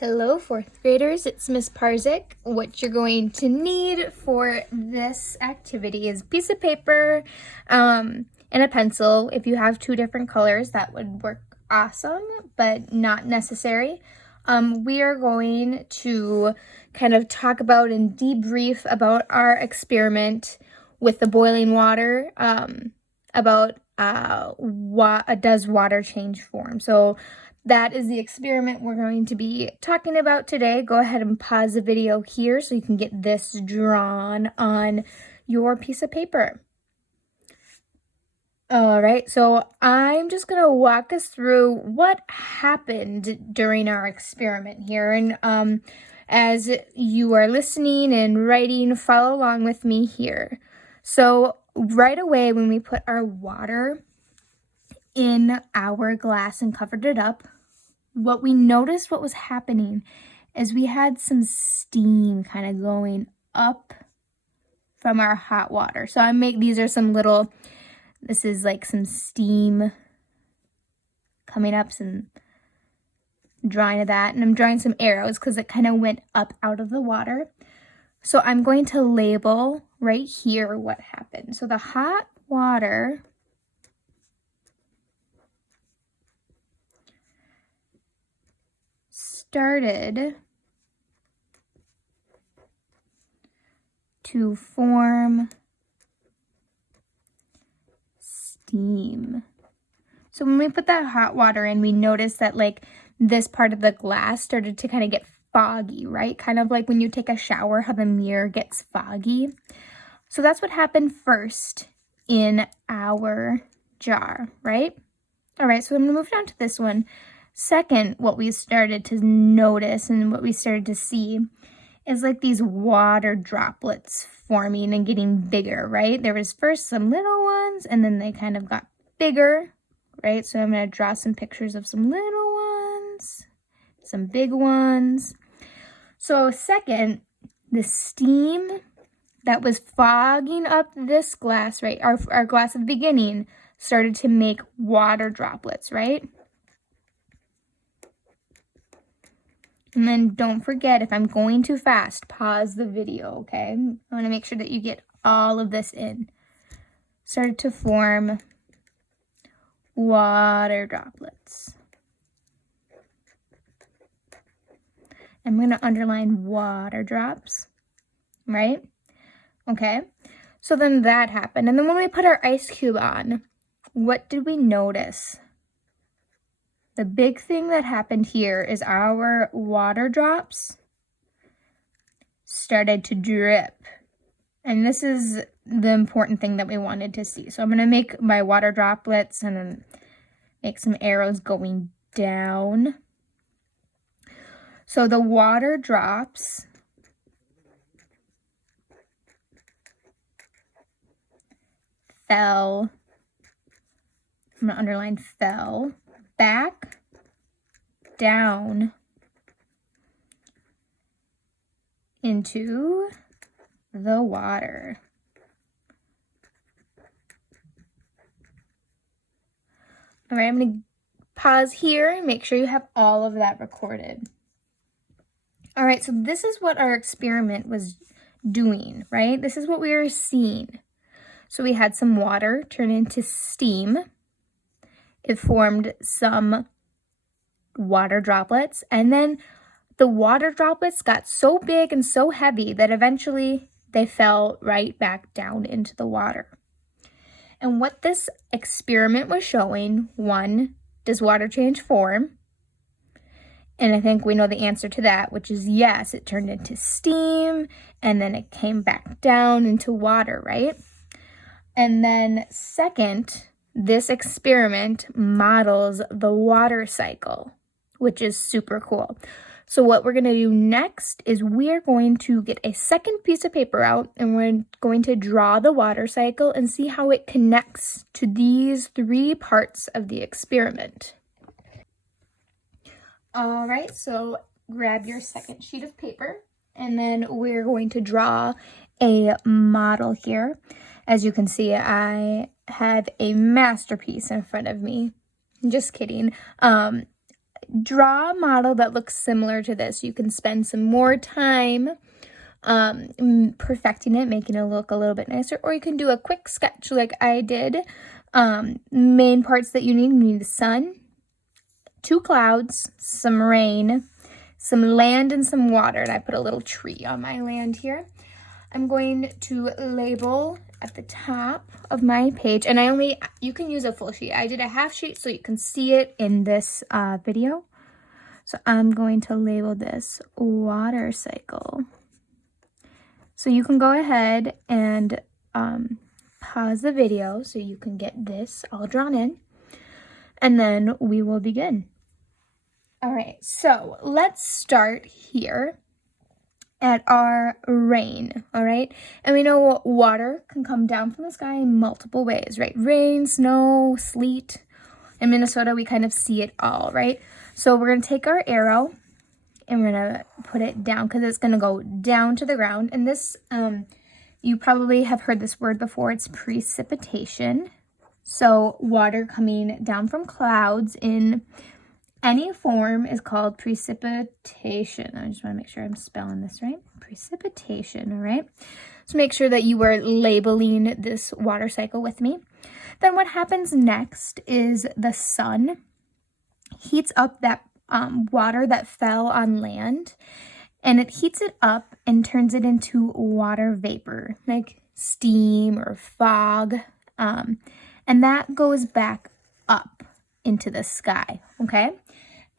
Hello, fourth graders. It's Miss Parzik. What you're going to need for this activity is a piece of paper and a pencil. If you have two different colors, that would work awesome, but not necessary. We are going to kind of talk about and debrief about our experiment with the boiling water, about does water change form. So that is the experiment we're going to be talking about today. Go ahead and pause the video here so you can get this drawn on your piece of paper. All right, so I'm just going to walk us through what happened during our experiment here. And as you are listening and writing, follow along with me here. So right away when we put our water in our glass and covered it up, what we noticed what was happening is we had some steam kind of going up from our hot water. So this is like some steam coming up, some drawing of that. And I'm drawing some arrows because it kind of went up out of the water. So I'm going to label right here what happened. So the hot water started to form steam. So when we put that hot water in, we noticed that like this part of the glass started to kind of get foggy, right? Kind of like when you take a shower, how the mirror gets foggy. So that's what happened first in our jar, right? All right, so I'm gonna move down to this one. Second, what we started to notice and what we started to see is like these water droplets forming and getting bigger, right? There was first some little ones and then they kind of got bigger, right? So I'm going to draw some pictures of some little ones, some big ones. So second, the steam that was fogging up this glass, right? Our glass at the beginning started to make water droplets, right? And then don't forget, if I'm going too fast, pause the video, okay? I want to make sure that you get all of this in. Started to form water droplets. I'm going to underline water drops, right? Okay, so then that happened. And then when we put our ice cube on, what did we notice? The big thing that happened here is our water drops started to drip. And this is the important thing that we wanted to see. So I'm going to make my water droplets and then make some arrows going down. So the water drops fell, I'm going to underline fell, back down into the water. All right, I'm going to pause here and make sure you have all of that recorded. All right, so this is what our experiment was doing, right? This is what we were seeing. So we had some water turn into steam. It formed some water droplets, and then the water droplets got so big and so heavy that eventually they fell right back down into the water. And what this experiment was showing, one, does water change form? And I think we know the answer to that, which is yes, it turned into steam, and then it came back down into water, right? And then second, this experiment models the water cycle, which is super cool. So what we're going to do next is we're going to get a second piece of paper out and we're going to draw the water cycle and see how it connects to these three parts of the experiment. All right, so grab your second sheet of paper and then we're going to draw a model here. As you can see, I have a masterpiece in front of me. Just kidding. draw a model that looks similar to this. You can spend some more time perfecting it, making it look a little bit nicer, or you can do a quick sketch like I did. Main parts that you need the sun, 2 clouds, some rain, some land, and some water. And I put a little tree on my land here. I'm going to label at the top of my page, and you can use a full sheet. I did a half sheet so you can see it in this video. So I'm going to label this water cycle. So you can go ahead and pause the video so you can get this all drawn in, and then we will begin. All right, so let's start here at our rain, all right? And we know water can come down from the sky in multiple ways, right? Rain, snow, sleet. In Minnesota, we kind of see it all, right? So we're going to take our arrow and we're going to put it down because it's going to go down to the ground. And this, you probably have heard this word before. It's precipitation. So water coming down from clouds in any form is called precipitation. I just want to make sure I'm spelling this right. Precipitation, all right? So make sure that you are labeling this water cycle with me. Then what happens next is the sun heats up that water that fell on land, and it heats it up and turns it into water vapor, like steam or fog, and that goes back up into the sky, okay?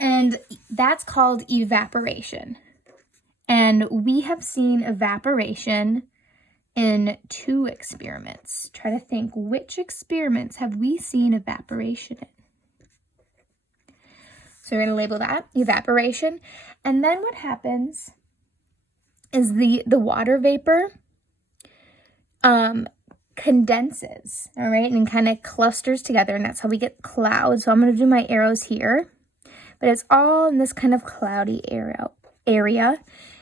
And that's called evaporation. And we have seen evaporation in 2 experiments. Try to think, which experiments have we seen evaporation in? So we're going to label that evaporation. And then what happens is the water vapor condenses, all right, and kind of clusters together, and that's how we get clouds. So I'm going to do my arrows here, but it's all in this kind of cloudy area,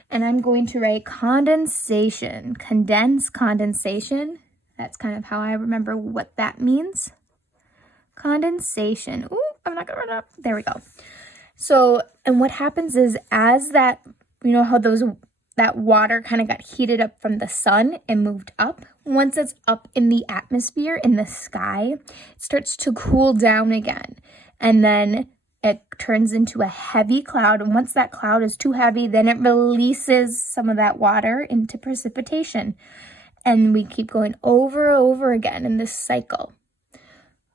and I'm going to write condensation, condensation. That's kind of how I remember what that means. Condensation. Ooh, I'm not going to run up. There we go. So, and what happens is as that, you know how that water kind of got heated up from the sun and moved up. Once it's up in the atmosphere, in the sky, it starts to cool down again. And then it turns into a heavy cloud. And once that cloud is too heavy, then it releases some of that water into precipitation. And we keep going over and over again in this cycle.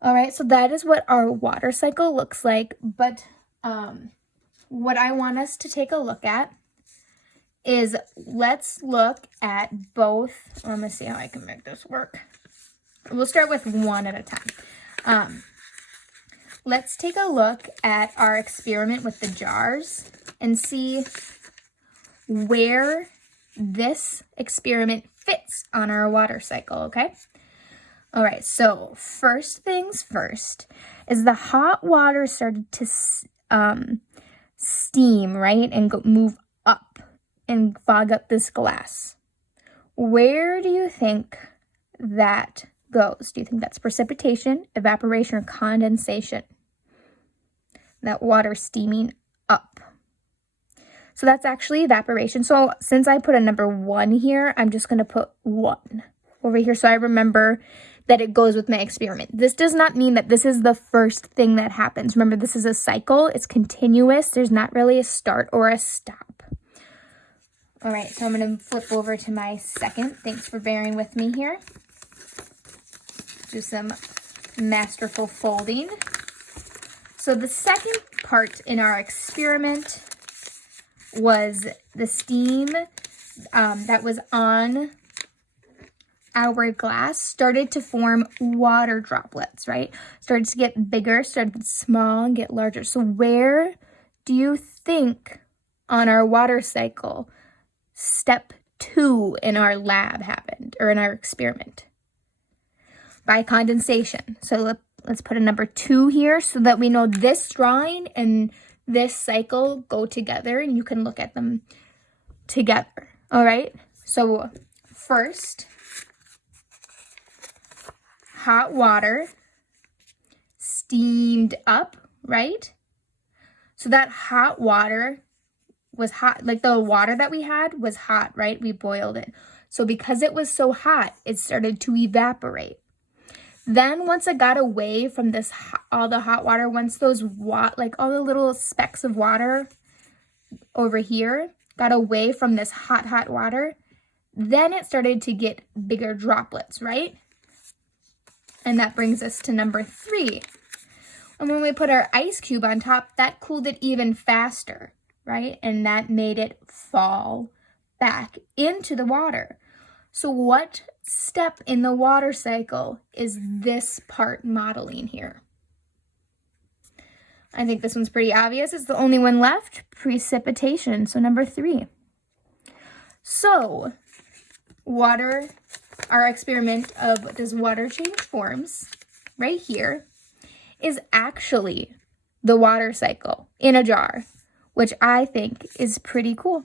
All right, so that is what our water cycle looks like. But what I want us to take a look at is let's look at both. I'm going to see how I can make this work. We'll start with one at a time. Let's take a look at our experiment with the jars and see where this experiment fits on our water cycle, okay? All right, so first things first is the hot water started to steam, right, and move up and fog up this glass. Where do you think that goes? Do you think that's precipitation, evaporation, or condensation? That water steaming up. So that's actually evaporation. So since I put a number 1 here, I'm just going to put 1 over here so I remember that it goes with my experiment. This does not mean that this is the first thing that happens. Remember, this is a cycle. It's continuous. There's not really a start or a stop. All right, so I'm going to flip over to my second. Thanks for bearing with me here. Do some masterful folding. So the second part in our experiment was the steam that was on our glass started to form water droplets, right? Started to get bigger, started small and get larger. So where do you think on our water cycle step 2 in our lab happened, or in our experiment? By condensation. So let's put a number 2 here so that we know this drawing and this cycle go together and you can look at them together. All right. So first, hot water steamed up, right? So that hot water was hot, like the water that we had was hot, right? We boiled it. So because it was so hot, it started to evaporate. Then once it got away from this, all the hot water, once those, like all the little specks of water over here got away from this hot water, then it started to get bigger droplets, right? And that brings us to number 3. And when we put our ice cube on top, that cooled it even faster, right? And that made it fall back into the water. So what step in the water cycle is this part modeling here? I think this one's pretty obvious. It's the only one left, precipitation. So number 3. So water, our experiment of does water change forms right here is actually the water cycle in a jar, which I think is pretty cool.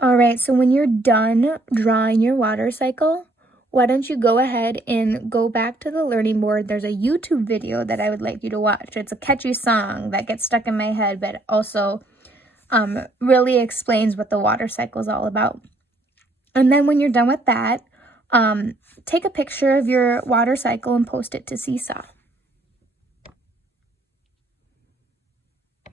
All right, so when you're done drawing your water cycle, why don't you go ahead and go back to the learning board. There's a YouTube video that I would like you to watch. It's a catchy song that gets stuck in my head, but also really explains what the water cycle is all about. And then when you're done with that, take a picture of your water cycle and post it to Seesaw.